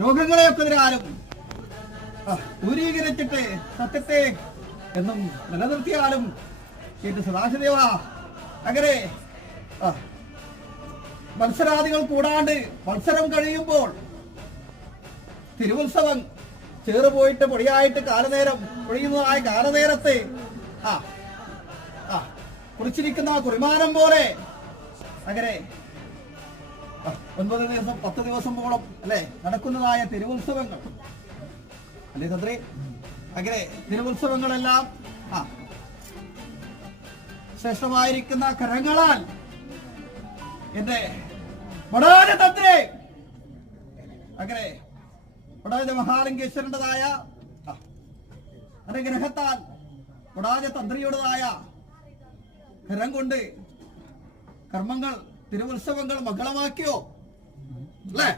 രോഗങ്ങളെയൊക്കെ എതിരാലും ദൂരീകരിച്ചിട്ട് സത്യത്തെ എന്നും നിലനിർത്തിയാലും എന്റെ സദാശിവ അങ്ങനെ മത്സരാദികൾ കൂടാണ്ട് മത്സരം കഴിയുമ്പോൾ തിരുവുത്സവം ചേറുപോയിട്ട് പൊടിയായിട്ട് കാലനേരം പൊഴിയുന്നതായ കാലനേരത്തെ കുറിച്ചിരിക്കുന്ന കുറിമാനം പോലെ അങ്ങനെ 9 ദിവസം 10 ദിവസമോളം അല്ലെ നടക്കുന്നതായ തിരുവുത്സവങ്ങൾ അല്ലേ തന്ത്രി? അങ്ങനെ തിരുവുത്സവങ്ങളെല്ലാം ശ്രേഷ്ഠമായിരിക്കുന്ന കരങ്ങളാൽ എന്റെ മടാജ തന്ത്രി അങ്ങനെ മടാജ മഹാലിംഗേശ്വരൻ്റെതായ അനുഗ്രഹത്താൽ മടാജ തന്ത്രിയുടേതായ കരം കൊണ്ട് കർമ്മങ്ങൾ തിരുവുത്സവങ്ങൾ മംഗളമാക്കിയോ അല്ലേ?